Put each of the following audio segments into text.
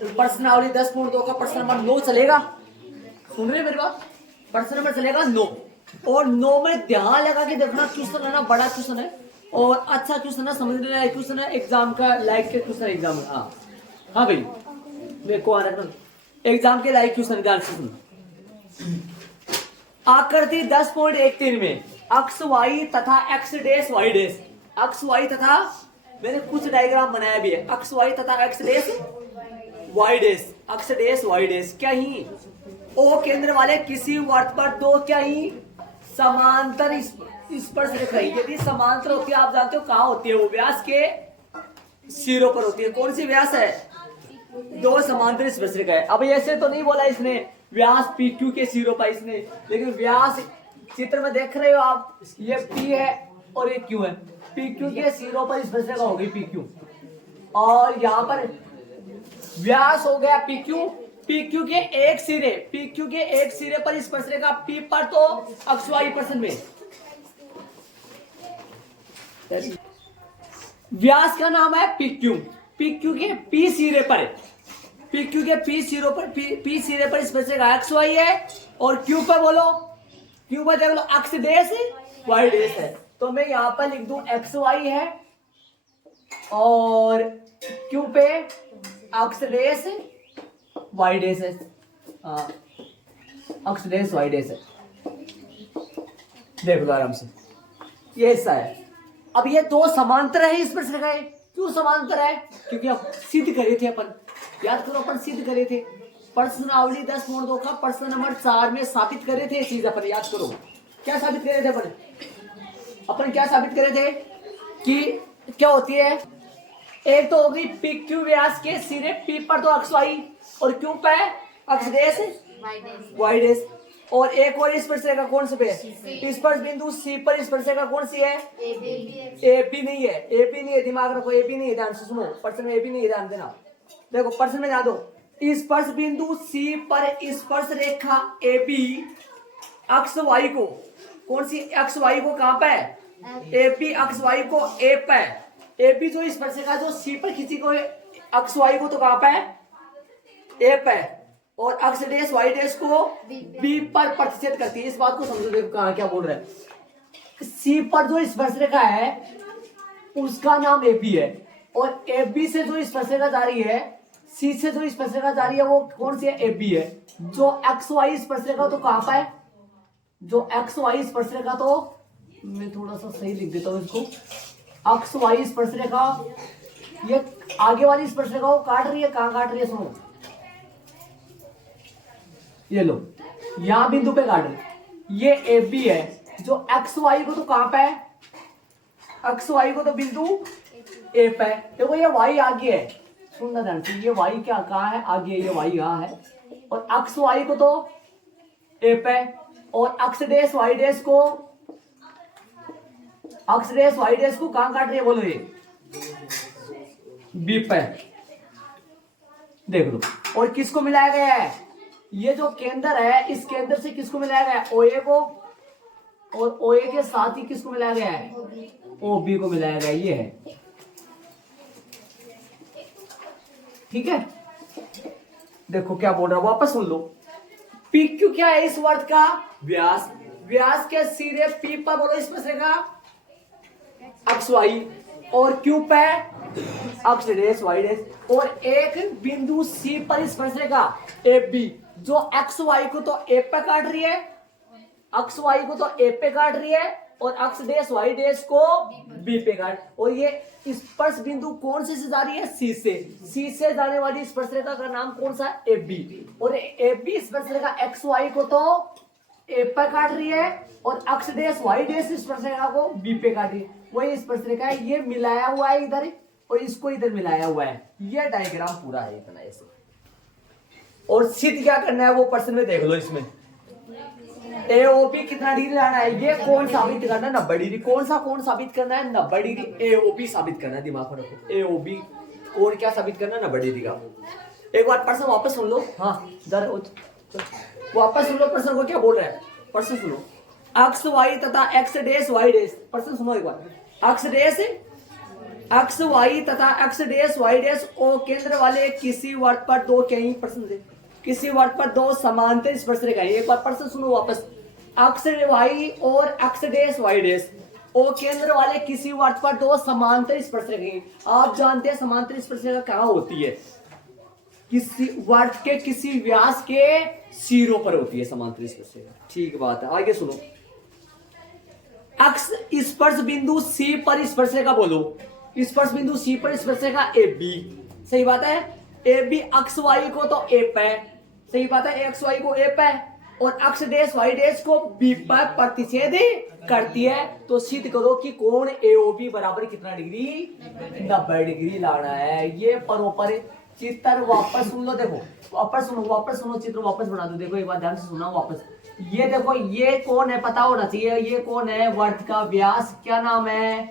प्रश्नावली 10.2 का प्रश्न नंबर 9 चलेगा। सुन रहे मेरी बात? प्रश्न नंबर चलेगा 9 और 9 में ध्यान लगा के देखना। क्वेश्चन है ना, बड़ा क्वेश्चन है और अच्छा क्वेश्चन है, समझने लायक क्वेश्चन है, एग्जाम का लायक के क्वेश्चन एग्जाम। हाँ हाँ भाई मेरे को आ रहा है एग्जाम के लायक क्वेश्चन। ध्यान से सुनो। आकृति 10.13 में अक्ष वाई तथा एक्स डैश वाई डैश, अक्ष वाई तथा मैंने कुछ डायग्राम बनाया भी है, अक्ष वाई तथा एक्स डैश वाई डैश, अक्ष डैश वाई डैश क्या ही ओ केंद्र वाले किसी वर्त पर दो क्या ही समांतर स्पर्श रेखा। यदि समांतर होती है आप जानते हो कहाँ होती है, वो व्यास के सिरों पर होती है। कौन सी व्यास है? दो समांतर स्पर्श रेखा है। अब ऐसे तो नहीं बोला इसने व्यास पी क्यू के सिरों पर इसने, लेकिन व्यास चित्र में देख रहे हो आप, ये पी है और ये क्यू है। पी क्यू के सिरों पर स्पर्श रेखा हो गई पी क्यू, और यहाँ पर व्यास हो गया पी क्यू। पी क्यू के एक सिरे, पी क्यू के एक सिरे पर स्पर्श रेखा पी पर तो अक्ष वाई पर्सन में व्यास का नाम है पी क्यू। पी क्यू के पी सिरे पर, पी क्यू के पी सिरों पर पी सिरे पर स्पर्श रेखा एक्स वाई है, और क्यू पर बोलो, क्यू पर देख लो अक्ष डैश वाई डैश है। तो मैं यहां पर लिख दूं एक्स वाई है और क्यू पे अक्ष डैश वाई डैश है, अक्ष डैश वाई डैश है। देख लो आराम से, ये ऐसा है। अब ये दो समांतर है स्पर्श रेखाएं। क्यों समांतर है? क्योंकि अब सिद्ध करे थे अपन, याद करो अपन सिद्ध करे थे प्रश्नावली 10.2 का प्रश्न नंबर 4 में साबित करे थे चीज। अपन याद करो क्या साबित करे थे अपन क्या साबित करे थे कि क्या होती है। एक तो होगी पी क्यू व्यास के सिरे पी पर तो अक्ष वाई और क्यू पे अक्ष डैश वाई डैश, और एक और स्पर्श रेखा कौन से पे? स्पर्श बिंदु सी पर स्पर्श रेखा कौन सी है? ए पी नहीं है, ए पी नहीं है, दिमाग रखो, ए पी नहीं है। ध्यान से सुनो, प्रश्न में ए पी नहीं है, ध्यान देना। देखो प्रश्न में ध्यान दो, स्पर्श बिंदु सी पर स्पर्श रेखा ए बी अक्ष वाई को, कौन सी अक्ष वाई को कहां पे? ए पी अक्ष वाई को ए पे, ए पी जो स्पर्श रेखा जो सी पर खींची को अक्ष वाई को तो कहां पे? ए पे, और अक्ष डैश वाई डैश को बी पर प्रतिच्छेद करती है। इस बात को समझो, देखो कहां क्या बोल रहा है। सी पर जो स्पर्श रेखा है उसका नाम ए बी है, और ए बी से जो स्पर्श रेखा जा रही है, सी से जो स्पर्श रेखा जा रही है वो कौन सी है? ए बी है। जो एक्स वाई स्पर्श रेखा तो कहां पर है? जो एक्स वाई स्पर्श रेखा, तो मैं थोड़ा सा सही लिख देता हूं इसको, एक्स वाई स्पर्श रेखा ये आगे वाली स्पर्श रेखा को काट रही है। कहां काट रही है? सुनो, ये लो यहां बिंदु पे काट रही, ये ए बी है। जो एक्स वाई को तो कहां पे है? एक्स वाई को तो बिंदु ए पे। देखो ये वाई आगे है, सुनना ध्यान से, ये वाई क्या कहां है? आगे, ये वाई यहां है, और अक्ष वाई को तो ए पे, और अक्ष डैश वाई डैश को, अक्ष डैश वाई डैश को कहां काट रही है? बोलो ये बी पे। देख लो, और किसको मिलाया गया है? ये जो केंद्र है इस केंद्र से किसको मिलाया गया है? ओए को, और ओए के साथ ही किसको मिलाया गया है? ओ बी को मिलाया गया। ये है, ठीक है। देखो क्या बोल रहा है, वापस सुन लो। पी क्यू क्या है? इस वर्त का व्यास, व्यास के सिरे पी पर बोलो स्पर्श रेखा अक्ष वाई, और क्यू पे अक्ष डैश वाई डैश, और एक बिंदु सी पर स्पर्श रेखा ए बी जो एक्स वाई को तो ए पे काट रही है, अक्ष वाई को तो ए पे काट रही है, और अक्ष डैश वाई डैश को बी पे काट। और ये स्पर्श बिंदु कौन से जा रही है? सी से। सी से जाने वाली स्पर्श रेखा का नाम कौन सा? A B. और ए बी स्पर्श रेखा एक्स वाई को तो ए पे काट रही है, और अक्ष डैश वाई डैश स्पर्श रेखा को बी पे काट रही है। वही स्पर्श रेखा है, ये मिलाया हुआ है इधर, और इसको इधर मिलाया हुआ है। ये डायग्राम पूरा है इतना ऐसे। और सिद्ध क्या करना है वो प्रश्न में देख लो। इसमें एओपी कितना डिग्री लाना है, ये कौन साबित करना है? 90 डिग्री। कौन साबित करना है? 90 डिग्री एओपी साबित करना है। दिमाग में रखो, एओपी कौन क्या साबित करना है? 90 डिग्री का। एक बार प्रश्न वापस सुन लो। हाँ वापस सुन लो प्रश्न को, क्या बोल रहा है प्रश्न सुनो। अक्ष वाई तथा एक्स डैश वाई डैश, प्रश्न सुनो एक बार। अक्ष डैश एक्स वाई तथा x dash y dash O केंद्र वाले किसी वर्ग पर दो कई प्रश्न थे, किसी वर्ग पर दो समांतर स्पर्शरेखाएं। एक बार प्रश्न सुनो वापस। एक्स वाई और x dash y dash O केंद्र वाले किसी वर्ग पर दो समांतर स्पर्शरेखाएं। आप जानते हैं समांतर स्पर्शरेखा कहाँ होती है? किसी वर्ग के किसी व्यास के सिरों पर होती है समांतर स्पर्शरेखा। ठीक बात है, आगे सुनो। अक्ष स्पर्श बिंदु सी पर स्पर्शरेखा बोलो। स्पर्श बिंदु सी पर स्पर्शरेखा ए बी। सही बात है। ए बी अक्ष वाई को तो ए पे, सही बात है, एक्स वाई को ए पे और अक्ष डैश वाई डैश को बी पर प्रतिच्छेद करती है। तो सिद्ध करो कि कोण एओबी बराबर कितना डिग्री? 90 डिग्री लाना है। ये परोपर चित्र वापस सुन लो, देखो वापस सुनो चित्र वापस बना दो। देखो एक बार ध्यान से सुना वापस। ये देखो, ये कौन है पता होना चाहिए। ये कौन है? वर्ग का व्यास क्या नाम है?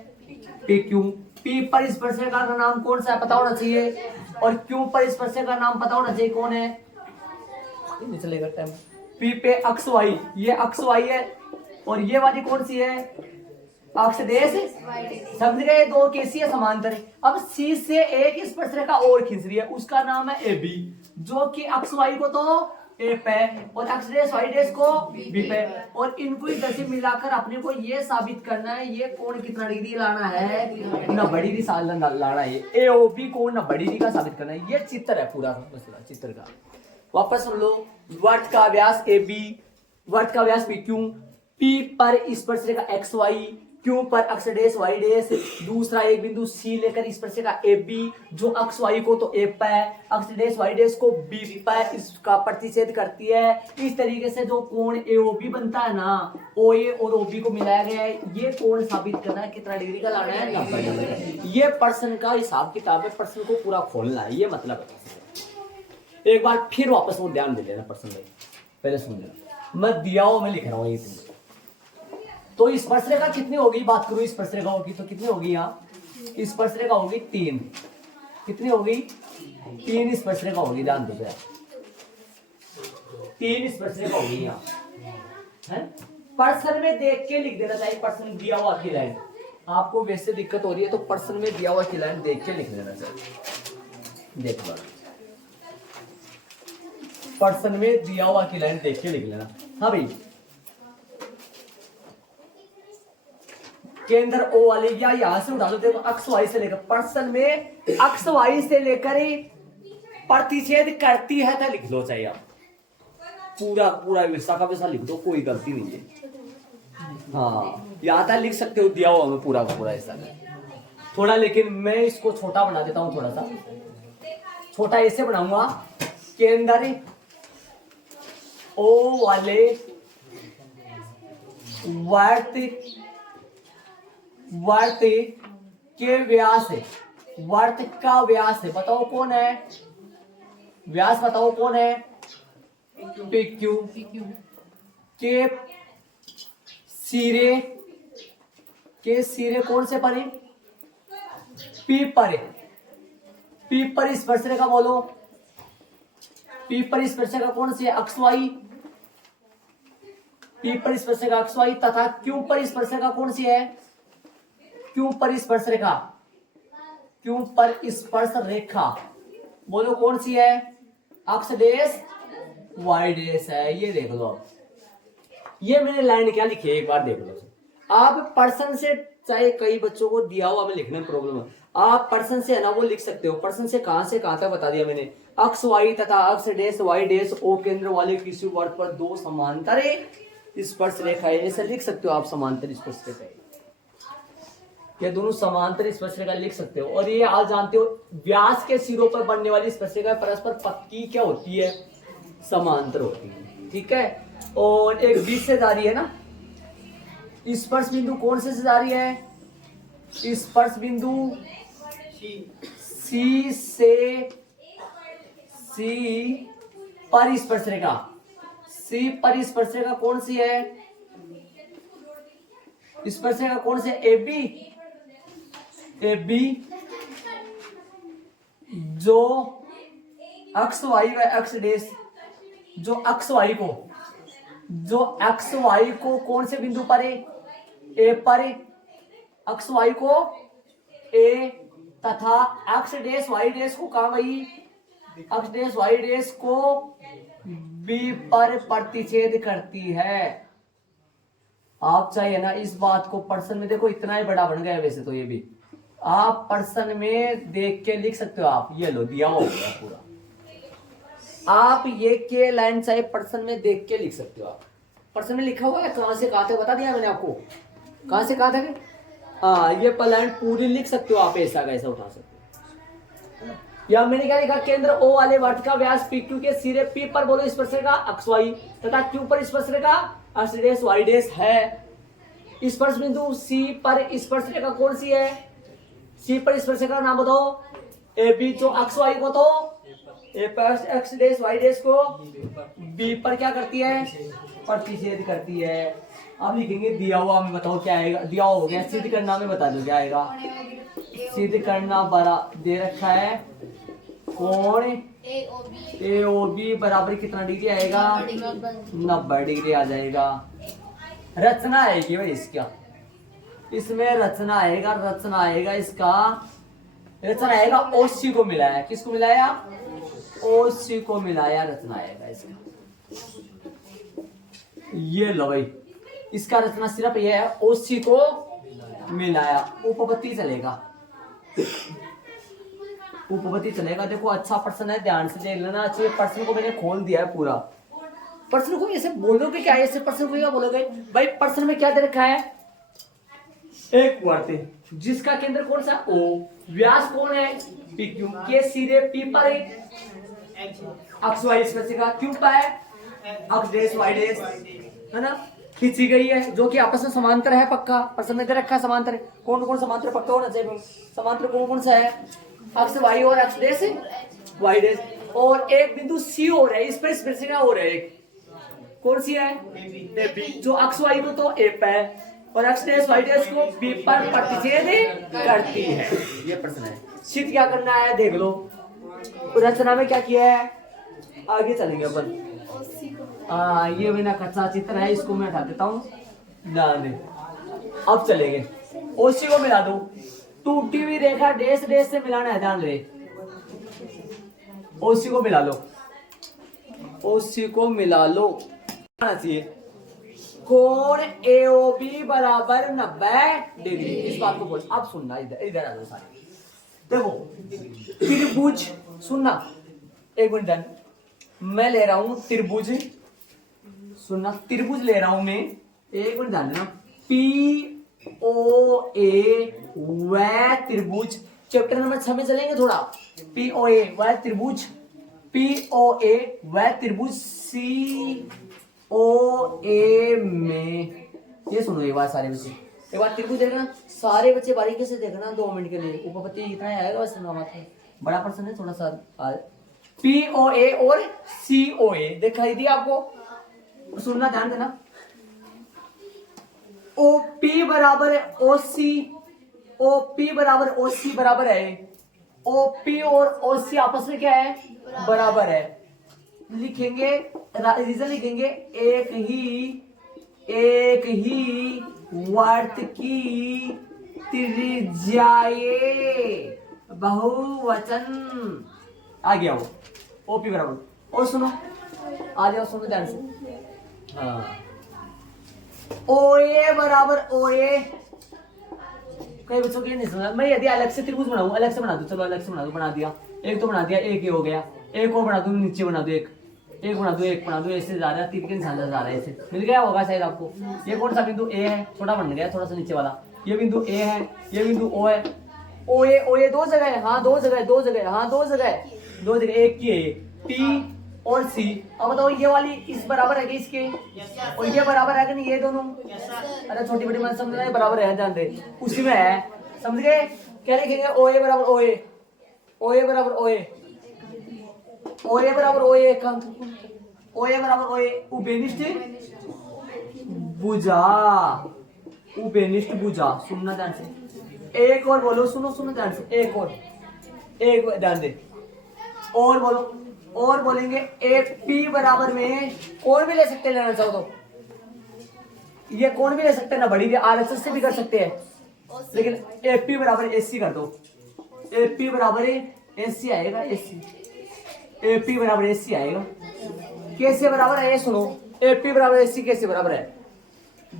P Q. पी पर स्पर्शरेखा का नाम कौन सा है पता होना चाहिए, और क्यू पर स्पर्शरेखा का नाम पता होना चाहिए कौन है। नहीं चलेगा टाइम। पी पे अक्ष वाई, ये अक्ष वाई है, और ये वाली कौन सी है? अक्ष डैश। समझ गए? दो केसी है समांतर है। अब सी से एक स्पर्शरेखा और खींच रही है, उसका नाम है ए बी, जो कि अक्ष वाई को तो ए पे और अक्ष डैश वाई डैश को बी पे, और इनको इधर से मिलाकर अपने को ये साबित करना है ये कोण कितना डिग्री लाना है? 90 डिग्री लाना है। ए ओ बी कोण 90 डिग्री का साबित करना है। ये चित्र है पूरा चित्र का। वापस सुन लो। वर्ग का व्यास ए बी, वर्ग का व्यास पी क्यू, पी पर स्पर्शरेखा एक्स वाई, क्यू पर अक्ष डैश वाई डैश, दूसरा एक बिंदु सी लेकर स्पर्शरेखा ए बी जो अक्ष वाई को तो ए पर, अक्ष डैश वाई डैश को बी पर इसका प्रतिच्छेद करती है। इस तरीके से जो कोण एओबी बनता है ना, ओ ए और ओ बी को मिलाया गया है। ये कोण साबित करना है कितना डिग्री का लाना है? 90 डिग्री। ये प्रश्न का हिसाब किताब है, प्रश्न को पूरा खोलना है, ये मतलब है। एक बार फिर वापस वो ध्यान दे लेना प्रश्न में, पहले सुन लेना। मैं दिया हुआ मैं लिख रहा हूँ ये तुमको। तो स्पर्शरेखा कितनी होगी? बात करूं स्पर्शरेखाओं की तो कितनी होगी? यहाँ स्पर्शरेखा होगी 3। कितनी होगी? 3 स्पर्शरेखा होगी। ध्यान दो, 3 स्पर्शरेखा होगी यहाँ है। प्रश्न में देख के लिख देना चाहिए। प्रश्न दिया हुआ की लाइन आपको वैसे दिक्कत हो रही है तो प्रश्न में दिया हुआ की लाइन देख के लिख देना चाहिए। देखो प्रश्न में दिया हुआ की लाइन देख के लिख लेना। हाँ भाई, केंद्र ओ वाले या यहां से उठा लो। देखो अक्ष वाई से लेकर प्रश्न में अक्ष वाई से लेकर प्रतिच्छेद करती है तो लिख लो चाहिए आप पूरा पूरा विस्तार का वैसा लिख दो, कोई गलती नहीं है। हाँ यहां तक लिख सकते हो, दिया हुआ मैं पूरा का पूरा ऐसा थोड़ा, लेकिन मैं इसको छोटा बना देता हूं। थोड़ा सा छोटा ऐसे बनाऊंगा। केंद्र ओ वाले वर्त के व्यास है, वर्त का व्यास है, बताओ कौन है? व्यास बताओ कौन है? पी क्यू के सिरे कौन से परे? पी पर। पी पर स्पर्शरेखा बोलो। पी पर स्पर्शरेखा कौन सी है? अक्ष वाई। पी पर स्पर्शरेखा अक्ष वाई तथा क्यू पर स्पर्शरेखा कौन सी है? क्यू पर स्पर्श रेखा। क्यू पर स्पर्श रेखा बोलो कौन सी है? अक्ष डैश वाई डैश है। ये देख लो, ये मैंने लाइन क्या लिखी है एक बार देख लो। आप पर्सन से, चाहे कई बच्चों को दिया हुआ में लिखने में प्रॉब्लम है, आप पर्सन से है ना वो लिख सकते हो। पर्सन से कहां तक बता दिया मैंने। अक्ष वाई तथा अक्ष डैश वाई डैश ओ केंद्र वाले किसी वर्ग पर दो समांतर स्पर्श रेखा है, ऐसे लिख सकते हो आप। समांतर स्पर्श रेखा, ये दोनों समांतर स्पर्शरेखा लिख सकते हो। और ये आप जानते हो व्यास के सिरों पर बनने वाली स्पर्शरेखा परस्पर पक्की क्या होती है? समांतर होती है। ठीक है। और एक बीच से जा रही है ना स्पर्श बिंदु, कौन से जा रही है? स्पर्श बिंदु सी से सी पर स्पर्शरेखा। सी पर स्पर्शरेखा कौन सी है? स्पर्शरेखा कौन सी है? A B. ए बी जो अक्ष वाई व अक्ष डैश, जो अक्ष वाई को कौन से बिंदु पर है? ए पर। अक्ष वाई को ए तथा एक्स डैश वाई डैश को कहा गई, एक्स डैश वाई डैश को बी पर प्रतिच्छेद करती है। आप चाहिए ना इस बात को पर्सन में, देखो इतना ही बड़ा बन गया वैसे तो, ये भी आप पर्सन में देख के लिख सकते हो। आप ये लो दिया हो गया पूरा, आप ये के लाइन चाहे पर्सन में देख के लिख सकते हो। आप पर्सन में लिखा हुआ है, कहां से कहा था बता दिया मैंने आपको, कहां से कहा था कि हाँ ये लाइन पूरी लिख सकते हो आप, ऐसा कैसा उठा सकते हो। या मैंने क्या लिखा, केंद्र ओ वाले वृत्त का व्यास पी क्यू के सिरे पी पर बोलो स्पर्शरेखा अक्ष वाई तथा क्यू पर स्पर्शरेखा एक्स डैश वाई डैश है। स्पर्श बिंदु सी पर स्पर्शरेखा कौन सी है, सी पर स्पर्शरेखा का नाम बताओ। ए बी जो अक्ष वाई को तो ए पर एक्स डैश वाई डैश को बी पर क्या करती है, प्रतिच्छेद करती है। अब लिखेंगे दिया हुआ में, बताओ क्या आएगा, दिया हो गया सिद्ध करना में बता दो क्या आएगा। सिद्ध करना बरा दे रखा है कोण ए ओ बी बराबर कितना डिग्री आएगा, 90 डिग्री आ जाएगा। रचना आएगी भाई इसका, इसमें रचना आएगा, रचना आएगा इसका, रचना आएगा ओसी को मिलाया, किसको मिलाया, ओसी को मिलाया, रचना आएगा इसका। ये लो भाई, इसका रचना सिर्फ ये है ओसी को मिलाया, उपपत्ति चलेगा, उपपत्ति चलेगा। देखो अच्छा प्रश्न है, ध्यान से देख लेना चाहिए। प्रश्न को मैंने खोल दिया है पूरा, प्रश्न को ऐसे बोलोगे क्या, ऐसे प्रश्न को क्या बोलोगे भाई। प्रश्न में क्या दे रखा है, एक वृत्त जिसका केंद्र कौन सा ओ, व्यास कौन है पी क्यू के सिरे पी पर एक अक्ष वाई स्पर्शिका क्यू पर है अक्ष डैश वाई डैश है ना, खींची गई है जो कि आपस में समांतर है। पक्का प्रश्न में दे रखा है समांतर है, कौन कौन समांतर पक्का होना चाहिए, समांतर कौन कौन सा है, अक्ष वाई और अक्ष डैश वाई डैश, और एक बिंदु सी और है, इस पर स्पर्शिका और है एक, कौन सी है ए बी जो अक्ष वाई को तो ए पे है और अक्ष डैश वाई डैश को बी पर प्रतिच्छेद करती है। ये प्रश्न है। सिद्ध क्या करना है देख लो, रचना में क्या किया है, आगे चलेंगे अपन। ये बिना कच्चा चित्र है, इसको मैं हटा देता हूँ, अब चलेंगे। ओसी को मिला दो, टूटी हुई रेखा डैश डैश से मिलाना है, ध्यान रहे। ओसी को मिला लो, ओसी को मिला लो, चाहिए कोण एओबी बराबर 90 डिग्री, इस बात को बोल। अब सुनना, इधर इधर आ जाओ सारे, देखो त्रिभुज, सुनना एक मिनट, मैं ले रहा हूं त्रिभुज, सुनना त्रिभुज ले रहा हूं मैं, एक मिनट ध्यान देना। पी ओ ए वह त्रिभुज, चैप्टर नंबर 6 में चलेंगे थोड़ा। पी ओ ए वह त्रिभुज, पी ओ ए वह त्रिभुज सी ओ ए में, ये सुनो एक बार सारे बच्चे, एक बार त्रिभुज देखना सारे बच्चे बारीकी से देखना 2 मिनट के लिए। उपपत्ति इतना आएगा बस, बड़ा प्रश्न है थोड़ा सा। पी ओ ए और सी ओ ए दिखाई दिया आपको, सुनना ध्यान देना। ओ पी बराबर है ओ सी, ओ पी बराबर ओ सी बराबर है, ओ पी और ओ सी आपस में क्या है, बराबर है। लिखेंगे रीजन, लिखेंगे एक ही वर्त की त्रिज्याए बहुवचन आ गया वो, ओपी बराबर। और सुनो आ जाओ, सुनो ध्यान से। हाँ ओ ए बराबर ओ ए, कई बच्चों के लिए नहीं समझा। मैं यदि अलग से त्रिभुज बनाऊं, अलग से बना दूं, चलो अलग से बना दूं, बना दिया एक, तो बना दिया एक, ये हो गया। एक और बना दूं, नीचे बना दूं एक, एक बना दो, एक बना दो, ऐसे जा रहा है, 3 के निशान जा रहा है, ऐसे मिल गया होगा शायद आपको। ये कौन सा बिंदु ए है, छोटा बन गया थोड़ा सा नीचे वाला, ये बिंदु ए है, ये बिंदु ओ है। ओ ए 2 जगह है, हाँ 2 जगह, 2 जगह, हाँ 2 जगह, 2 जगह, एक की है पी और सी। अब बताओ ये वाली इस बराबर है कि इसके, और ये बराबर है कि नहीं, ये दोनों, अरे छोटी बड़ी बात समझ रहे, बराबर है, ध्यान दे उसी में है, समझ गए। क्या लिखेंगे, ओ ए बराबर ओ ए, ओ ए बराबर ओ ए, ओ ए बराबर ओ ए, ओ ए बराबर ओ ए, उपेनिष्ठ भुजा, उपेनिष्ठ भुजा। सुनना ध्यान से, एक और बोलो, सुनो सुनो ध्यान से, एक और ध्यान दे, और बोलो, और बोलेंगे एक पी बराबर में कोण भी ले सकते हैं, लेना चाहो तो ये कोण भी ले सकते हैं ना, बड़ी भी आरएसएस से भी कर सकते हैं, लेकिन एक पी बराबर एसी कर दो, AP बराबर है AC आएगा, AC AP बराबर AC आएगा। कैसे बराबर है ये सुनो, AP बराबर AC कैसे बराबर है?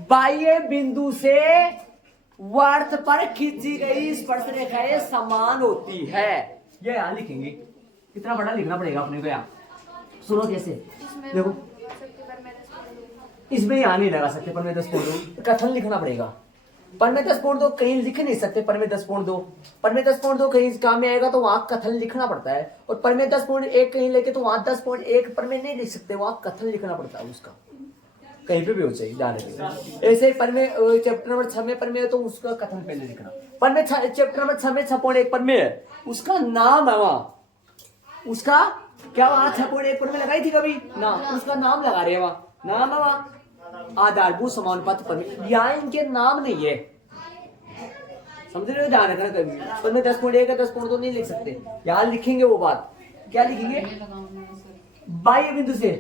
बाह्य बिंदु से वर्त पर खींची गई स्पर्श रेखाएं समान होती है। ये यहां लिखेंगे, कितना बड़ा लिखना पड़ेगा अपने को यहाँ। सुनो कैसे, देखो इसमें यहां नहीं लगा सकते पर में 10.2 कथन लिखना पड़ेगा। पर में 10.2 कहीं लिख नहीं सकते, पर में 10.2 पर में 10.2 कहीं काम में आएगा तो वहां कथन लिखना पड़ता है, और पर में 10.1 कहीं लेके तो वहां 10.1 पर में नहीं लिख सकते, वहां कथन लिखना पड़ता है उसका, कहीं पे भी हो चाहिए जाने पे। ऐसे ही पर में चैप्टर नंबर 6 में पर में है तो उसका कथन पहले लिखना। पर में चैप्टर नंबर 6 में 6.1 पर में है, उसका नाम है वहां, उसका क्या वहां 6.1 पर में लगाई थी कभी ना, उसका नाम लगा रहे हैं वहां, नाम है वहां आधारभूत समानुपाती पर में, यहाँ इनके नाम नहीं है, समझ रहे हो? ध्यान रखना कभी पर में 10.1 है 10.2 नहीं लिख सकते, यहाँ लिखेंगे वो बात, क्या लिखेंगे? बाह्य बिंदु से,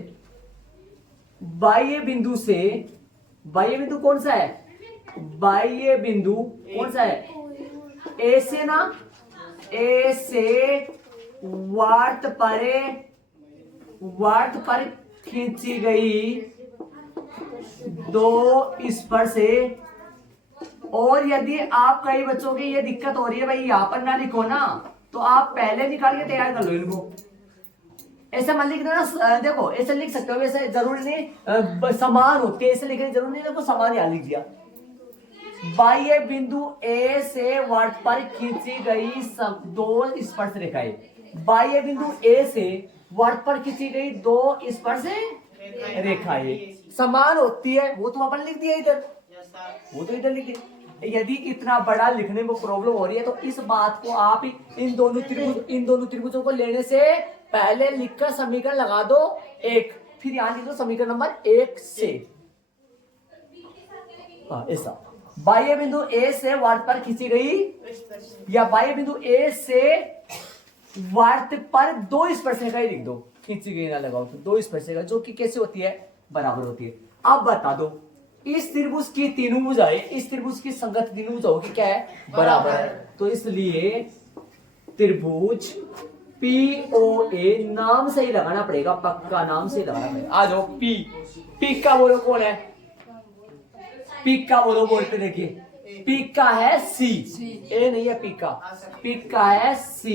बाह्य बिंदु से, बाह्य बिंदु कौन सा है? बाह्य बिंदु कौन सा है? ए से ना, ए से वर्त पर खींची गई दो स्पर्श से, और यदि आप कई बच्चों की ये दिक्कत हो रही है भाई यहां पर ना लिखो ना, तो आप पहले निकाल के तैयार कर लो इनको, ऐसा मत लिखना ना। देखो ऐसे लिख सकते हो, वैसे जरूरी नहीं समान होते, ऐसे लिखने जरूरी नहीं, देखो समान यहां लिख दिया। बाह्य बिंदु ए से वर्त पर खींची गई दो स्पर्श रेखाएं, बाह्य बिंदु ए से वर्त पर खींची गई दो स्पर्श रेखाएं समान होती है, वो तो अपन लिख दिया इधर, वो तो इधर लिख दिया। यदि इतना बड़ा लिखने में प्रॉब्लम हो रही है तो इस बात को आप इन दोनों त्रिभुजों को लेने से पहले लिखकर समीकरण लगा दो एक, फिर यहां लिख दो समीकरण नंबर 1 से। ऐसा बाह्य बिंदु ए से वर्त पर खींची गई, या बाह्य बिंदु ए से वर्त पर दो स्पर्श रेखाएं लिख दो, खींची गई ना लगाओ तो दो स्पर्श रेखा जो कि कैसे होती है? बराबर होती है। अब बता दो इस त्रिभुज की तीनों भुजाएं इस त्रिभुज की संगत तीनों भुजाओं की क्या है? बराबर है। तो इसलिए त्रिभुज POA नाम से ही लगाना पड़ेगा, पक्का नाम से ही लगाना पड़ेगा। आ जाओ पी का बोलो कौन है? पी का बोलो, बोलते देखिए, पी का है C, ए नहीं है पी का है C,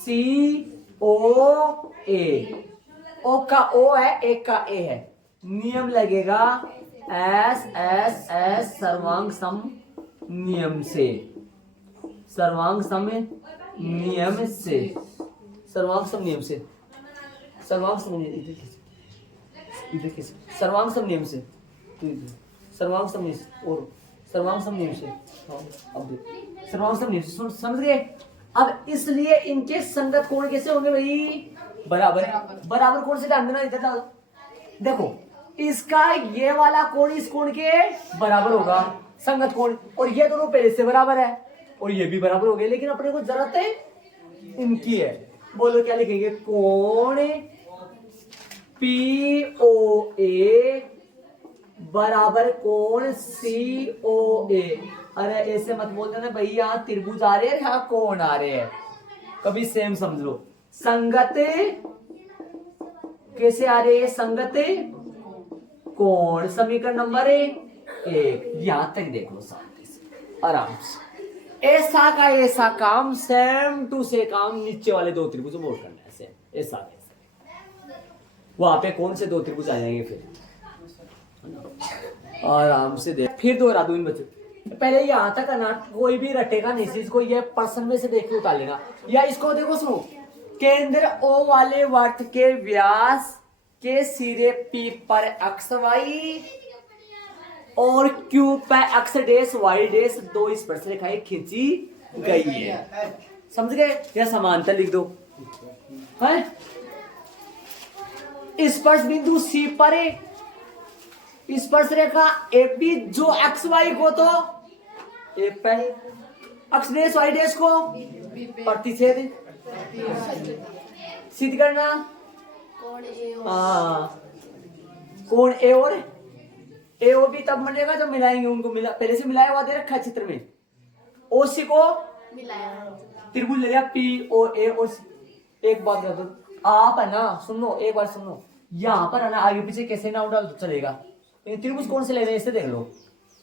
COA, O का O है, एक का A है, नियम लगेगा S सर्वांग सम नियम से, सर्वांग सम नियम से, सर्वांग सम नियम से, सर्वांग सम इधर कैसे सर्वांग सम नियम से, सर्वांग सम नियम और सर्वांग सम नियम से, अब सर्वांग सम नियम से समझ गए? अब इसलिए इनके संगत कोण कैसे होंगे भाई? बराबर। बराबर कोण से ध्यान देना, इधर डालो, देखो इसका ये वाला कोण इस कोण के बराबर होगा, संगत कोण, और ये दोनों पहले से बराबर है और ये भी बराबर हो गए, लेकिन अपने को जरूरत है इनकी है। बोलो क्या लिखेंगे? कोण POA बराबर कोण COA। अरे ऐसे मत बोल देना भाई, यहाँ त्रिभुज आ रहे हैं यहाँ कोण आ रहे हैं, कभी सेम समझ लो। संगत कैसे आ रहे हैं? संगत कोण, समीकरण नंबर 1, यहां तक देख लो शांति से आराम से। ऐसा का ऐसा काम, सेम टू से काम नीचे वाले दो त्रिभुज मोड़ करना है, सेम ऐसा कैसे, वहां पे कौन से दो त्रिभुज आ जाएंगे फिर आराम से देख। फिर दोहरा दो इन बच्चों, पहले यहां तक आना, कोई भी रटेगा नहीं, इसको ये पर्सन में से देख के उतार लेना, या इसको देखो सुनो, केंद्र O वाले वर्त के व्यास के सिरे P पर अक्ष Y और Q पर अक्ष डैश Y डैश दो स्पर्श रेखाएं खींची गई है, समझ गए? या समांतर लिख दो है। स्पर्श बिंदु C पर स्पर्श रेखा AP जो अक्ष Y को तो A पर, अक्ष डैश Y डैश को प्रतिच्छेद सिद्ध करना। कोण A और AO भी तब बनेगा जब मिलाएंगे उनको, मिला पहले से मिलाया हुआ दे रखा है चित्र में, OC को त्रिभुज ले लिया पी ओ ए और एक बात कर दो आप है ना, सुनो एक बार सुनो, यहाँ पर है ना आगे पीछे कैसे ना डाल तो चलेगा, त्रिभुज कौन से ले रहे हैं इसे देख लो,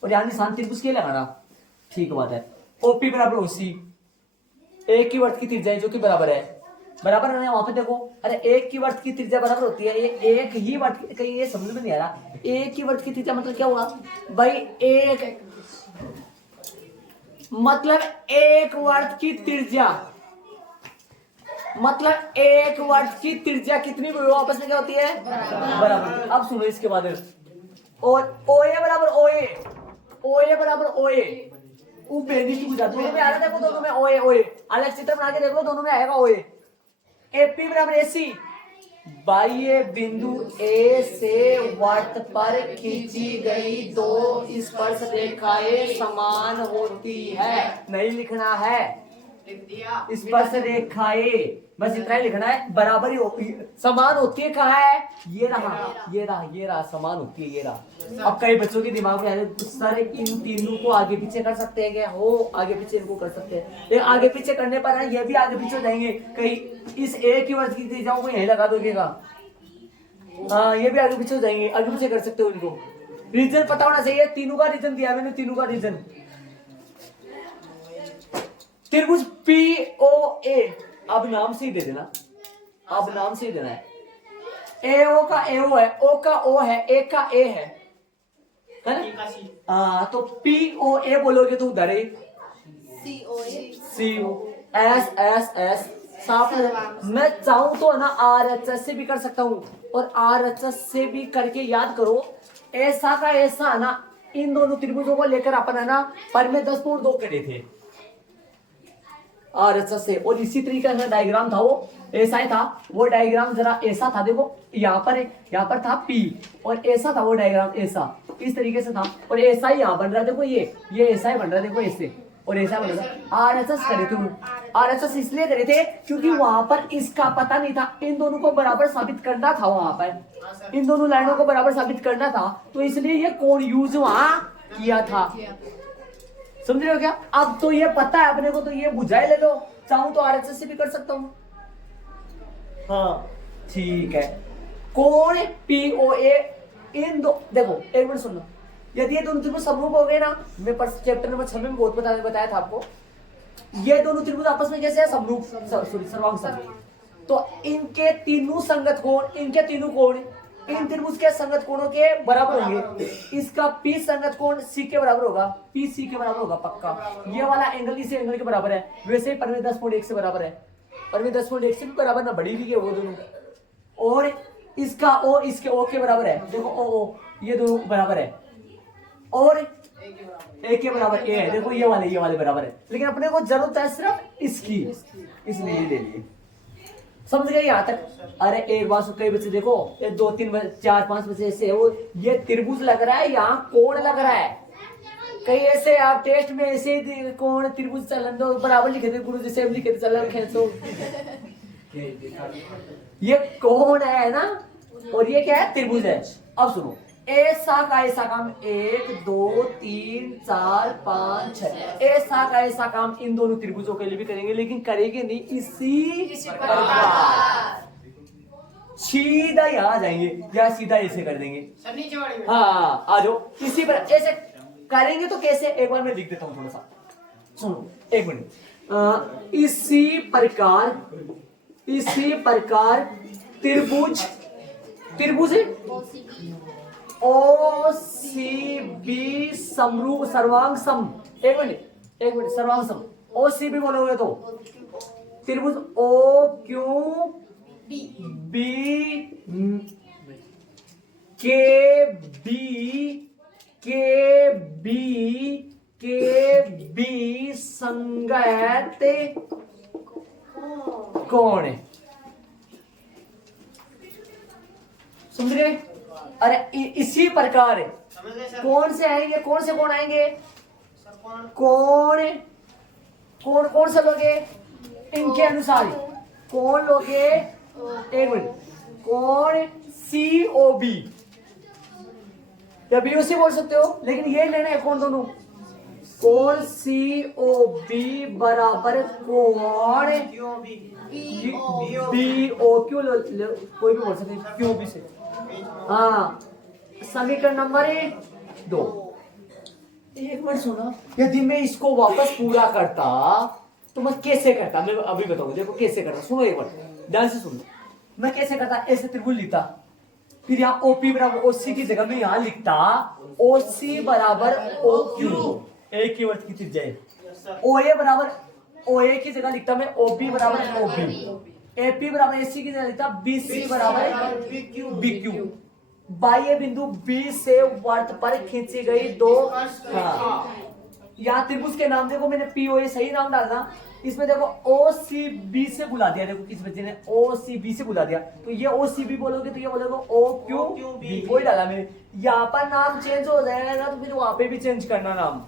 और यहाँ निशान त्रिभुज के लगाना, ठीक बात है। ओपी बराबर ओसी, एक की वर्त की त्रिज्या जो कि बराबर है ना, वहां पे देखो, अरे एक की वर्त की त्रिज्या बराबर होती है, ये एक ही वर्त, कहीं ये समझ में नहीं आ रहा, एक की वर्त की त्रिज्या मतलब क्या हुआ भाई, एक मतलब एक वर्त की त्रिज्या, मतलब एक वर्त की त्रिज्या कितनी आपस में क्या होती है, बराबर। अब सुनो इसके बाद, और ओए बराबर ओए, ओए बराबर ओए, दोनों में आ रहा देखो, दोनों में ओए ओए, अलग चित्र बना के देखो, दोनों में आएगा ओए। एपी बराबर एसी, बाह्य बिंदु ए से वृत्त पर खींची गई दो स्पर्श रेखाएं समान होती है, नहीं लिखना है स्पर्श रेखाएं, बस इतना ही लिखना है, बराबर ही होती समान होती है, कहाँ है, ये रहा समान होती है, ये रहा। अब कई बच्चों के दिमाग में है सर इन तीनों को आगे पीछे कर सकते हैं क्या, हो आगे पीछे इनको कर सकते हैं, ये आगे पीछे करने पर है ये भी आगे पीछे हो जाएंगे, कहीं इस एक ही वर्ष की त्रिज्याओं को यही लगा दोगेगा, हाँ ये भी आगे पीछे हो जाएंगे, आगे पीछे कर सकते हो इनको। रीजन पता होना चाहिए, तीनों का रीजन दिया मैंने, तीनों का रीजन। त्रिभुज पी ओ ए, अब नाम से ही दे देना, अब नाम से ही देना है, ए ओ का ए ओ है, ओ का ओ है, ए का ए है ना, तो पी ओ ए बोलोगे तो उधर सी ओ एस एस एस साफ है। मैं चाहूं तो है ना आर एच एस से भी कर सकता हूं, और आर एच एस से भी करके याद करो, ऐसा का ऐसा है ना, इन दोनों त्रिभुजों को लेकर अपन है ना पर में 10.2 करे थे आर एच एस से, और इसी तरीके का डायग्राम था वो, ऐसा ही था वो डायग्राम, जरा ऐसा था देखो, यहाँ पर था P, और ऐसा था वो डायग्राम, ऐसा इस तरीके से था, और ऐसा ही यहाँ बन रहा है देखो, ये ऐसा ही बन रहा है देखो, ऐसे और ऐसा बन रहा है। आर एच एस करे थे, आर एच एस इसलिए करे थे क्योंकि वहां पर इसका पता नहीं था, इन दोनों को बराबर साबित करना था, वहां पर इन दोनों लाइनों को बराबर साबित करना था, तो इसलिए ये कोण यूज वहां किया था, समझ रहे हो क्या। अब तो ये पता है अपने को, तो ये बुझाए ले लो, चाहूं तो आरएचएस से भी कर सकता हूं, हाँ ठीक है। कोण पीओए, इन दो देखो एक मिनट सुनो, यदि ये दोनों त्रिभुज समरूप हो गए ना, मैं चैप्टर नंबर 6 में बहुत बताया था आपको, ये दोनों त्रिभुज आपस में कैसे है, समरूप, सॉरी सर्वांग समरूप, तो इनके तीनों संगत कोण, इनके तीनों कोण इन त्रिभुज के संगत कोणों के बराबर होंगे, इसका पी संगत कोण सी के बराबर होगा, पी सी के बराबर होगा पक्का, ये वाला एंगल इस एंगल के बराबर है, वैसे ही परमे 10.1 से बराबर है, परमे 10.1 से भी बराबर ना, बड़ी भी है वो दोनों, और इसका ओ इसके ओ के बराबर है, देखो ओ ये दोनों बराबर है, और ए के बराबर ए है, देखो ये वाले बराबर है, लेकिन अपने को जरूरत है सिर्फ इसकी, इसलिए ये ले लिए, समझ गए यहाँ तक। अरे एक बार कई बच्चे देखो, ये 2 3 4 5 बच्चे ऐसे वो, ये त्रिभुज लग रहा है, यहाँ कोण लग रहा है, कई ऐसे आप टेस्ट में ऐसे ही कोण त्रिभुज चलन दो बराबर लिखे थे, गुरु जी से लिखे थे चलन खेचो, ये कोण है ना, और ये क्या है, त्रिभुज है। अब सुनो, ऐसा का काम 1 2 3 4 5 6, ऐसा का काम इन दोनों त्रिभुजों के लिए भी करेंगे, लेकिन करेंगे नहीं इसी प्रकार, सीधा यहाँ आ जाएंगे या सीधा ऐसे कर देंगे, हाँ आ जाओ, इसी पर ऐसे करेंगे तो कैसे, एक बार मैं लिख देता हूँ थोड़ा सा, सुनो एक मिनट। इसी प्रकार त्रिभुज ओ सी बी समरूप सर्वांग सम, एक मिनट सर्वांग सम, ओ सी बी बोलोगे तो त्रिभुज ओ क्यू बी के बी संगत कोण, समझ गए। अरे इसी प्रकार कौन से आएंगे, कौन से कोण आएंगे, कौन से लोगे, इनके अनुसार कौन लोगे, एक मिनट, कौन सी ओ बी या बी सी बोल सकते हो, लेकिन ये लेना है कौन, दोनों कोण COB बराबर कोण BOQ, कोई भी बोल सकते QB से। हाँ, समीकरण नंबर 2। एक मिनट सुनो, यदि मैं इसको वापस पूरा करता तो मैं कैसे करता, मैं अभी बताऊंगा। देखो कैसे करता, सुनो एक बार ध्यान से सुनो। मैं कैसे करता, ऐसे त्रिभुज लिखता, फिर यहाँ OP बराबर OC की जगह में यहाँ लिखता OC बराबर OQ, एक ही वर्ष की त्रिज्या है। OA बराबर OA की जगह लिखता मैं OB बराबर OB, AP बराबर AC की जगह लिखता BC बराबर BQ। बाह्य बिंदु B से वर्त पर खींची गई दो, यहाँ त्रिभुज के नाम देखो, मैंने POA सही नाम डालना, इसमें देखो OCB से बुला दिया। देखो किस बच्चे ने OCB से बुला दिया, तो ये OCB बोलोगे तो ये बोलोगे OQB, वही डाला मैंने। यहाँ पर नाम चेंज हो जाएगा तो फिर वहां पे भी चेंज करना नाम।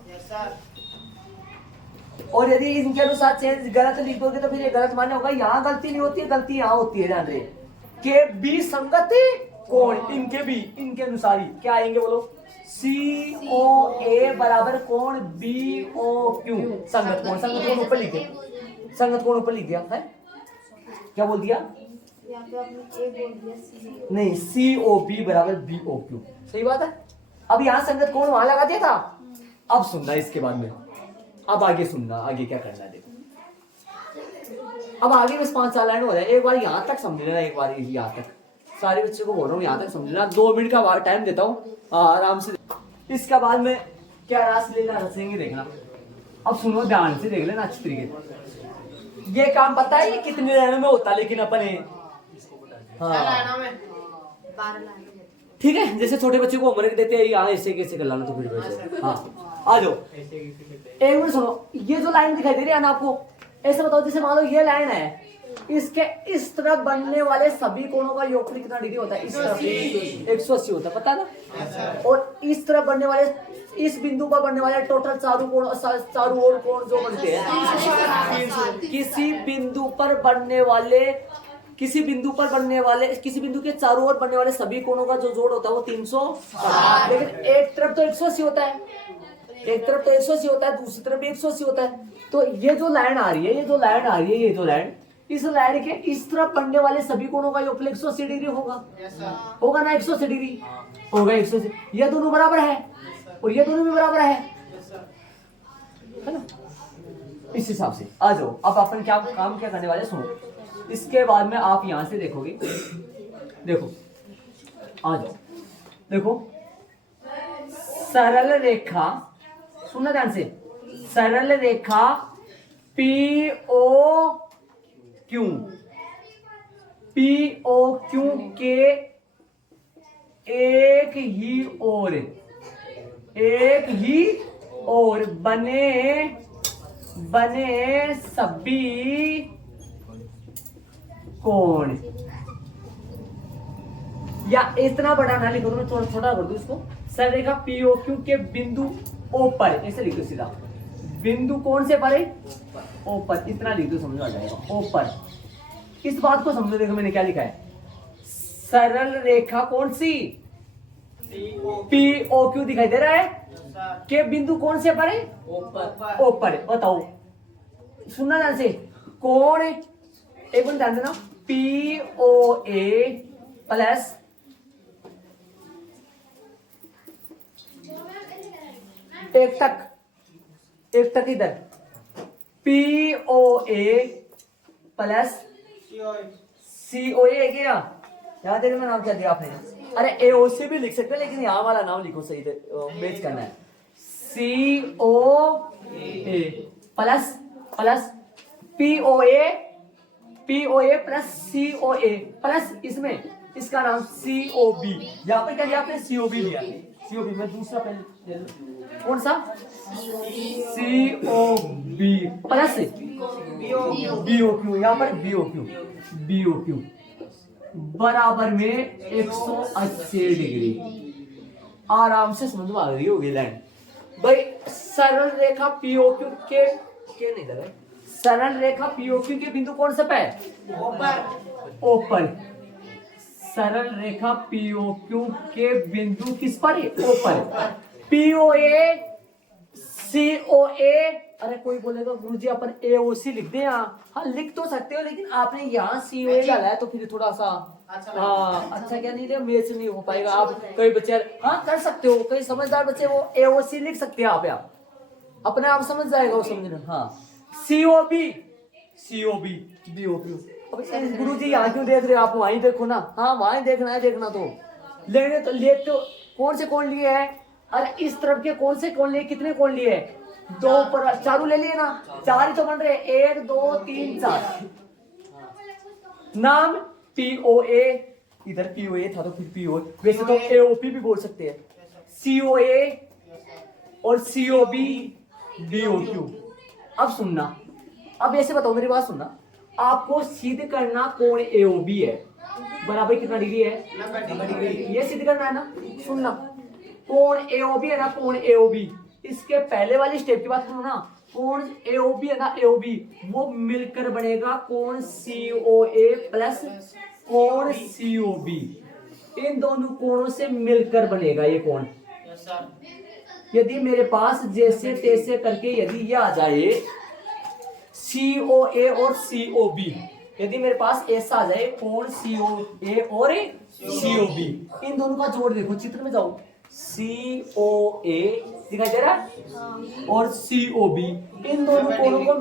और यदि इनके अनुसार चेंज गलत लिख दोगे तो फिर ये गलत मान्य होगा। यहाँ गलती नहीं होती है, गलती यहाँ होती है, ध्यान रहे। के बी संगति कोण, इनके भी, इनके अनुसार ही क्या आएंगे बोलो, COA बराबर कोण BOQ, संगत कोण। संगत कोण ऊपर लिख दिया, संगत कोण ऊपर लिख दिया है, क्या बोल दिया, नहीं COB बराबर BOQ, सही बात है। अब यहाँ संगत कोण वहां लगा दिया था। अब सुनना इसके बाद में, अब आगे सुनना, आगे क्या करना है देखो। अब आगे बस 5 लाइन हो रहा है, एक बार यहाँ तक समझ लेना, एक बार यहाँ तक, सारे बच्चों को बोल रहा हूँ यहाँ तक समझ लेना। 2 मिनट का टाइम देता हूँ, आराम से। इसके बाद में क्या रास लीला रचेंगे देखना। अब सुनो ध्यान से, देख लेना अच्छी तरीके से। ये काम पता है ये कितने लाइनों में होता है, लेकिन अपने ठीक है, जैसे छोटे बच्चे को होमवर्क देते हैं, यहाँ ऐसे कैसे कर लाना, तो फिर वैसे। हाँ आ जाओ, एक मिनट सुनो। ये जो लाइन दिखाई दे रही है ना आपको, ऐसे बताओ, जैसे मान लो ये लाइन है, इसके इस तरफ बनने वाले सभी कोणों का योगफल कितना डिग्री होता है, इस तरफ 180 होता है, पता है ना। और इस तरफ बनने वाले, इस बिंदु पर बनने वाले टोटल चारों कोण, चारों ओर कोण जो बनते हैं, किसी बिंदु पर बनने वाले, किसी बिंदु पर बनने वाले, किसी बिंदु के चारों ओर बनने वाले सभी कोणों का जो जोड़ होता है वो 360। लेकिन एक तरफ तो 180 होता है, एक तरफ तो 180 होता है, दूसरी तरफ भी 180 होता है। तो ये जो लाइन आ रही है, ये जो लाइन आ रही है, ये जो लाइन, इस लाइन के इस तरफ बनने वाले सभी कोणों का योगफल 180 डिग्री होगा, होगा ना, 180 डिग्री होगा, 180। ये दोनों बराबर है और ये दोनों भी बराबर है ना। इस हिसाब से आ जाओ। अब अपन क्या काम क्या करने वाले, सुनो। इसके बाद में आप यहां से देखोगे, देखो आ जाओ, देखो सरल रेखा, सुनना ध्यान से, सरल रेखा POQ के एक ही ओर बने सभी कोण, या इतना बड़ा ना लिखो, मैं थोड़ा छोटा कर दूं इसको। सरल रेखा POQ के बिंदु O पर, ऐसे लिख दो सीधा, बिंदु कौन से पर है, O पर, इतना लिख दो, समझ आ जाएगा, O पर। इस बात को समझो, देखो मैंने क्या लिखा है, सरल रेखा कौन सी, POQ दिखाई दे रहा है, के बिंदु कौन से पर है, O पर। बताओ, सुनना ध्यान से, कौन है, एक बार ध्यान देना, POA प्लस एक तक इधर, POA प्लस COA है क्या, याद है मैं नाम क्या दिया आपने, अरे AOC भी लिख सकते हैं, लेकिन यहाँ वाला नाम लिखो, सही मैच करना है। COA plus POA plus COA plus इसमें इसका नाम COB, यहाँ पर क्या लिया आपने, COB लिया, COB में दूसरा पहले कौन सा, COB प्लस BOQ, यहाँ पर BOQ बराबर में 180 डिग्री। आराम से समझ में आ रही होगी लाइन भाई। सरल रेखा POQ के नहीं लगा, सरल रेखा POQ के बिंदु कौन सा पे, ऊपर। सरल रेखा POQ के बिंदु किस पर है, ऊपर। POA COA। अरे कोई बोलेगा गुरुजी अपन AOC लिख दें यहाँ। हाँ लिख तो सकते हो, लेकिन आपने यहाँ COA डाला है तो फिर थोड़ा सा हाँ अच्छा क्या नहीं, मैच नहीं हो पाएगा। आप कई बच्चे हाँ कर सकते हो, कई समझदार बच्चे वो AOC लिख सकते हैं। आप यहाँ अपने आप समझ जाएगा वो, समझना। हाँ COB BOQ। अब गुरुजी यहाँ क्यों देख रहे हो आप, वहीं देखो ना। हाँ वहीं देखना है, देखना तो लेने तो ले तो कौन से कौन लिए है। अरे इस तरफ के कौन से कौन लिए, कितने कौन लिए है, 2 पर चारों ले लिए ना, 4 ही तो बन रहे, 1 2 3 4। नाम POA, इधर POA था तो फिर POA, वैसे तो AOP भी बोल सकते हैं। COA और COB BOQ। अब सुनना, अब ऐसे बताओ, मेरी बात सुनना। आपको सिद्ध करना कौन AOB है, बराबर कितना डिग्री है, 90 डिग्री। ये सिद्ध करना है ना। सुनना, कौन AOB है ना, कौन AOB, इसके पहले वाली स्टेप की बात सुनो ना। कौन AOB है ना, AOB वो मिलकर बनेगा कौन COA प्लस कौन COB। इन दोनों कोणों से मिलकर बनेगा ये कोण। यदि मेरे पास जैसे तैसे करके यदि ये आ जाए COA और COB, यदि मेरे पास ऐसा आ जाए कोण COA और COB, इन दोनों का जोड़ देखो, चित्र में जाओ। COA दिखाई दे रहा है और COB, इन दोनों कोणों को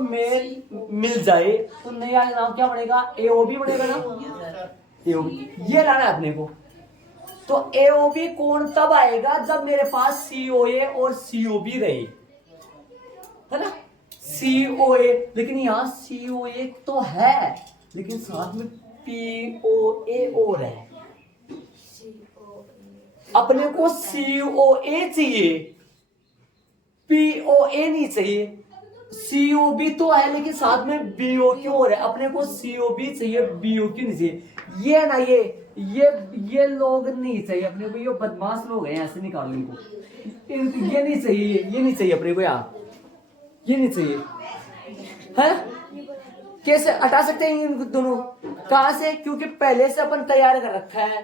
मिल जाए तो नया नाम क्या बनेगा, AOB बनेगा ना। AOB ये लाना है अपने को। तो AOB कोण तब आएगा जब मेरे पास COA और COB रहे, है ना। COA, लेकिन यहाँ COA तो है लेकिन साथ में POA और है। अपने को COA चाहिए, POA नहीं चाहिए। COB तो है लेकिन साथ में BOQ और है। अपने को COB चाहिए, BOQ नहीं चाहिए। ये ना ये लोग नहीं चाहिए अपने को, ये बदमाश लोग हैं, ऐसे निकालो इनको। ये नहीं चाहिए, ये नहीं चाहिए अपने को यार, ये नहीं चाहिए है। कैसे हटा सकते हैं इन दोनों, कहां से, क्योंकि पहले से अपन तैयार कर रखा है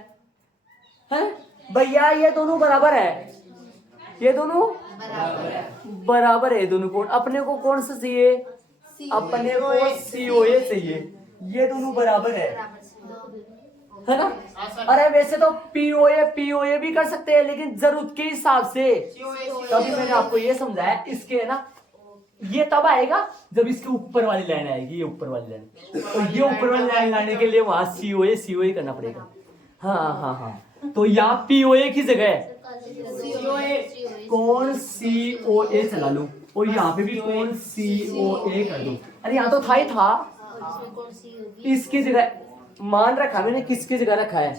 भैया। ये दोनों बराबर है, ये दोनों बराबर है दोनों कोण। अपने को कौन सा चाहिए, अपने को COA चाहिए। ये दोनों बराबर है ना। अरे वैसे तो POA भी कर सकते हैं, लेकिन जरूरत के हिसाब से। तभी मैंने आपको ये समझाया, इसके है ना ये तब आएगा जब इसके ऊपर वाली लाइन आएगी, ये ऊपर वाली लाइन। और ये ऊपर वाली लाइन लाने के लिए वहां COA करना पड़ेगा। हाँ तो यहाँ POA की जगह कौन COA चला लूं और यहाँ पे भी कौन COA कर दूं। अरे यहाँ तो था ही था, इसकी जगह मान रखा मैंने, किसकी जगह रखा है,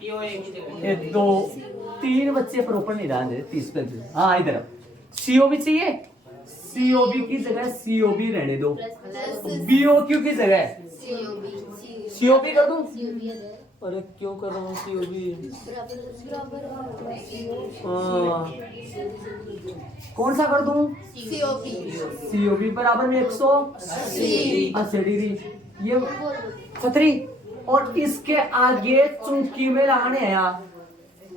POA की जगह। 2 3 बच्चे प्रॉपर नहीं ध्यान दे, 30 पे। हाँ इधर COB चाहिए, COB की जगह COB रहने दो। BOQ की जगह COB कर दूं। अरे क्यों कर रहा हूँ COB, कौन सा कर दूं, COB बराबर में 180 डिग्री, ये 36। और इसके आगे चुंकी में लगाने हैं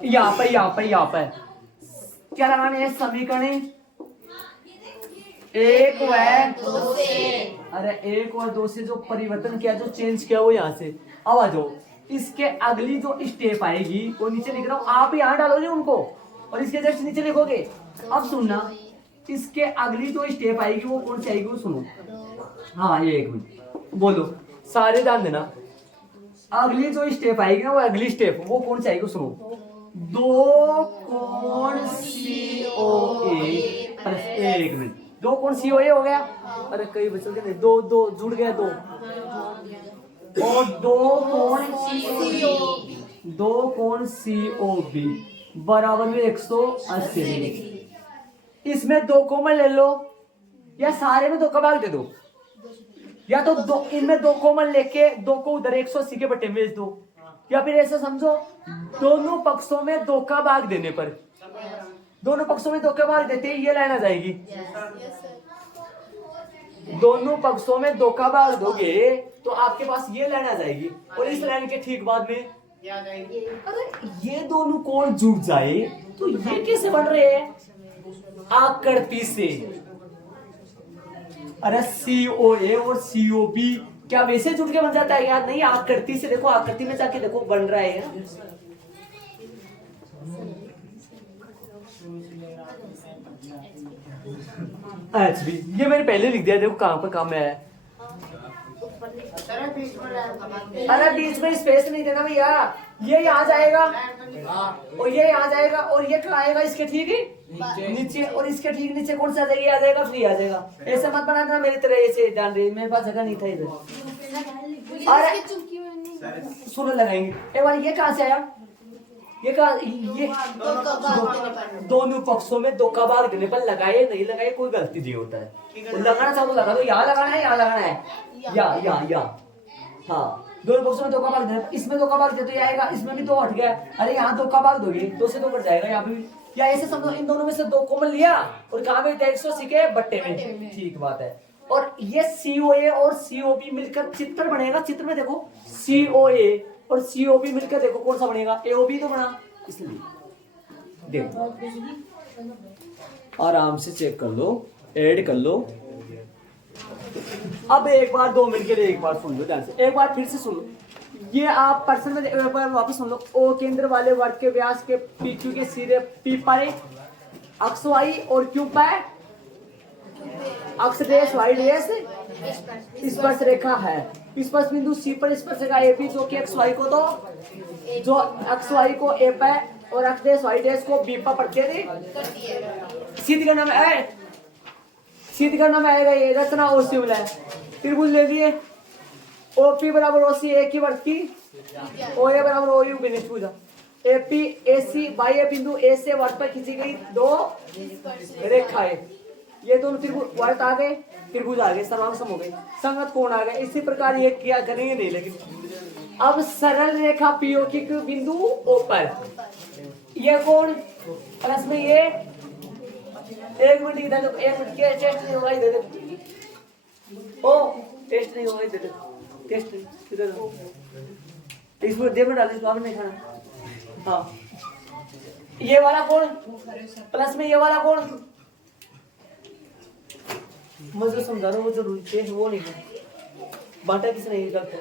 यहाँ पर क्या लगाने हैं, समीकरण 1 व 2 से। अरे 1 और 2 से जो परिवर्तन किया, जो चेंज किया वो यहाँ से। अब आ जाओ, इसके अगली जो स्टेप आएगी वो नीचे लिख रहा हूं, आप यहाँ डालोगे उनको और इसके जस्ट नीचे लिखोगे। अब सुनना, इसके अगली जो स्टेप आएगी वो कौन सी आएगी, वो सुनो। हाँ ये 1 मिनट बोलो, सारे ध्यान देना। अगली जो स्टेप आएगी ना, वो अगली स्टेप वो कौन सी आएगी, सुनो। 2 कोण COA प्लस 1 मिनट, 2 कोण COA हो गया। अरे कई बच्चों के 2 जुड़ गया 2 और 2 कोण COB बराबर में 180 डिग्री। इसमें 2 कॉमन ले लो या सारे में 2 का भाग दे दो, या तो इनमें 2 कॉमन लेके 2 को उधर 180 के बटे में भेज दो, या फिर ऐसा समझो दोनों पक्षों में 2 का भाग देने पर, दोनों पक्षों में 2 का भाग देते ही ये लाइन आ जाएगी। दोनों पक्षों में 2 का भाग दोगे तो आपके पास ये लाइन आ जाएगी, और इस लाइन के ठीक बाद में अरे ये दोनों कोण जुड़ जाए तो ये कैसे बन रहे हैं, आकृति से। अरे COA और COB क्या वैसे जुड़ के बन जाता है यार? नहीं, आकृति से देखो, आकृति में जाके देखो बन रहा है यार। HB ये मैंने पहले लिख दिया, देखो कहां पर काम में है। अरे बीच में स्पेस नहीं देना भैया, ये यहाँ जाएगा और ये यहाँ जाएगा और ये कहाँ आएगा? इसके ठीक ही नीचे, और इसके ठीक नीचे कौन सा आ जाएगा? आ जाएगा, फ्री आ जाएगा। ऐसा मत बना देना मेरी तरह ऐसे जान रही, मेरे पास जगह नहीं था इधर। अरे सुनो लगाएंगे एक बार, ये कहाँ से आया? ये कहा, ये दोनों पक्षों में दो का भाग देने पर लगाए नहीं लगाए कोई गलती नहीं होता है। लगाना चाहो तो लगा दो, यहाँ लगाना है, यहाँ लगाना है, या हाँ, दोनों पक्षों में दो का भाग देना। इसमें दो का भाग दे तो ये आएगा, इसमें भी दो हट गया। अरे यहाँ दो का भाग दोगे, दो से दो कट जाएगा यहाँ पे भी। या ऐसे समझो इन दोनों में से दो कॉमन लिया और कहाँ में 180 के बट्टे में, ठीक बात है। और ये COA और COB मिलकर चित्र बनेगा। चित्र में देखो COA और COB मिलकर देखो कौन सा बनेगा? AOB तो बना, इसलिए देखो आराम से चेक कर लो, ऐड कर लो। अब एक बार 2 मिनट के लिए एक बार सुन लो ध्यान से, एक बार फिर से सुन लो। ये आप पर्सन में एक बार वापस सुन लो। O केंद्र वाले वर्ग के व्यास के PQ के सीधे P पर अक्ष Y और Q पर अक्ष डेश Y डेश स्पर्श रेखा है। स्पर्श बिंदु C पर स्पर्श रेखा AP जो कि अक्ष Y को तो जो अक्ष Y को A पर और अक्ष डेश Y डेश को B पर पड़ते थे। सीधी करना में है, सीधी करना में आएगा ये रचना और शिवल है। त्रिभुज ले लिए OP बराबर OC एक ही वर्ग की, OA बराबर OU बिंदु पूजा। AP AC बाह्य बिंदु A से वर्ग पर खींची गई दो रेखाएं, ये दोनों त्रिभुज वर्ग आ गए, त्रिभुज आ गए, सर्वांग हो गए, संगत कोण आ गए। इसी प्रकार ये किया करेंगे नहीं, लेकिन अब सरल रेखा POQ के बिंदु O पर ये कोण प्लस में ये, एक मिनट इधर देखो, एक मिनट के टेस्ट नहीं होगा इधर देखो, ओ टेस्ट नहीं होगा इधर देखो, टेस्ट इधर देखो, इसमें देव में डाल इसको, आपने नहीं खाना। हाँ ये वाला कोण प्लस में ये वाला कोण, मैं जो समझा रहा हूँ वो जरूरी टेस्ट वो नहीं है, बांटा किसने नहीं करता,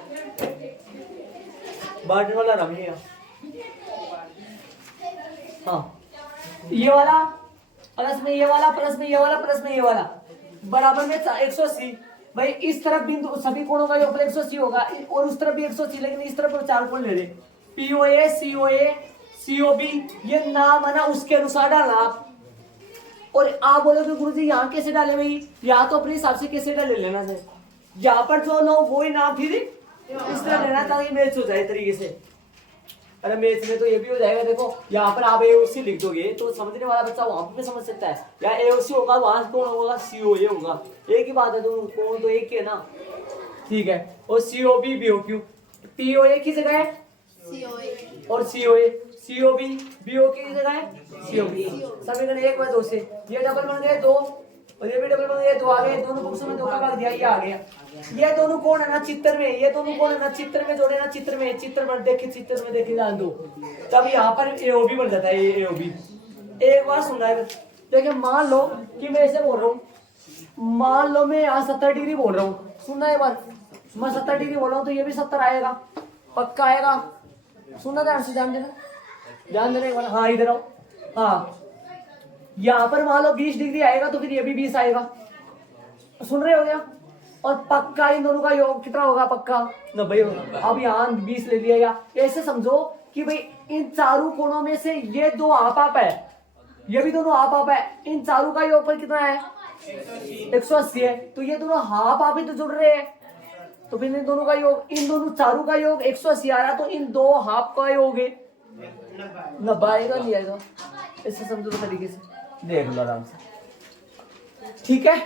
बांटने वाला रम है। हाँ ये वाला प्लस में ये वाला, प्लस में ये वाला, प्लस में ये वाला बराबर में 180। भाई इस तरफ बिंदु सभी कोणों का योग 180 होगा और उस तरफ भी 180, लेकिन इस तरफ 4 कोण ले रहे। POA COA COB ये नाम है ना, उसके अनुसार डालना आप। और आप बोलोगे गुरुजी यहाँ कैसे डाले? भाई या तो अपने हिसाब से कैसे डाले लेना चाहिए, यहाँ पर जो लो वो ही नाम फिर इस तरह लेना ताकि मैच हो जाए तरीके से। अरे मैच में तो ये भी हो जाएगा, देखो यहाँ पर आप AOC लिख दोगे तो समझने वाला बच्चा वहां पे समझ सकता है, या AOC होगा वहां कौन होगा, COA होगा, एक ही बात है, तो कौन तो एक ही है ना, ठीक है। और COB BOQ POA की जगह है और COA COB BOQ की जगह है COB, समीकरण 1 व 2 से ये डबल बन गए 2 और ये भी डबल बन गए 2 आ गए, दोनों पक्षों में 2 का भाग दिया, ये आ गया। ये दोनों कोण है ना चित्र में, ये दोनों कोण है ना चित्र में जोड़े ना, चित्र में देखे जान दो, तब यहाँ पर AOB बन जाता है। ये AOB एक बार सुन रहा है, देखिए मान लो कि मैं ऐसे बोल रहा हूँ, मान लो मैं यहाँ 70 डिग्री बोल रहा हूँ, सुनना एक बार, मैं 70 डिग्री बोल रहा हूँ तो ये भी 70 आएगा, पक्का आएगा, सुनना ध्यान से, ध्यान देना एक बार। हाँ इधर आओ, हाँ यहाँ पर मान लो 20 डिग्री आएगा तो फिर ये भी 20 आएगा, सुन रहे हो गया। और पक्का इन दोनों का योग कितना होगा? पक्का 90 होगा। अब यहाँ 20 ले लिया, या ऐसे समझो कि भाई इन चारों कोणों में से ये दो आप है, ये भी दोनों आप है, इन चारों का योग पर कितना है? 180 है, तो ये दोनों हाफ आप ही तो जुड़ रहे हैं, तो फिर इन दोनों का योग, इन दोनों चारों का योग 180 आ रहा, तो इन दो हाफ का योग है 90 आएगा, नहीं आएगा? ऐसे समझो तरीके से देख लो आराम से, ठीक है।